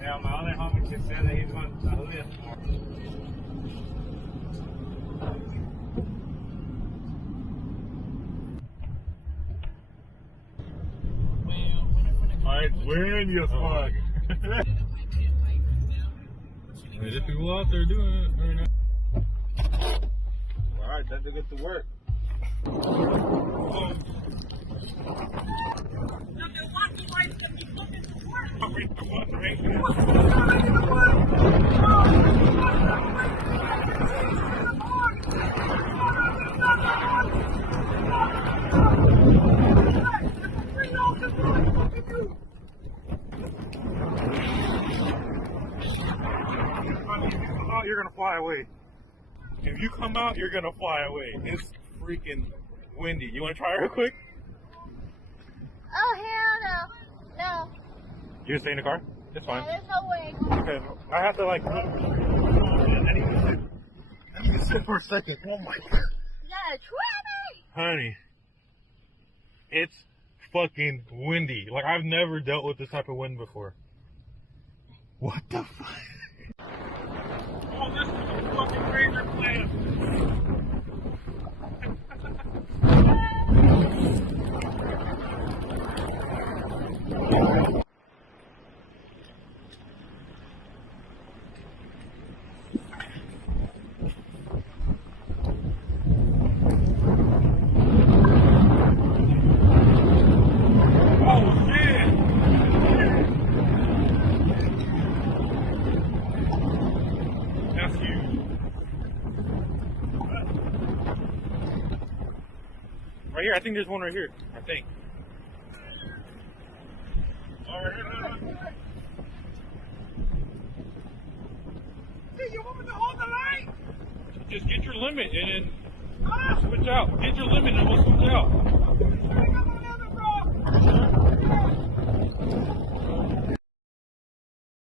Yeah, my other homie just said that he's going to Julius tomorrow. Alright, when you fuck. There's just people out there doing it right now. Alright, time to get to work. You're gonna fly away. If you come out, you're gonna fly away. It's freaking windy. You wanna try real quick? Oh, hell no. No. You gonna stay in the car? It's fine. There's no way. Okay, I have to like. I need to sit for a second. Oh my god. Yeah, try me. Honey, it's fucking windy. Like, I've never dealt with this type of wind before. What the fuck? Oh, this is a fucking razor clam. Right here, I think there's one right here. I think. Hey, you want me to hold the line? Just get your limit and then switch out. Get your limit and we'll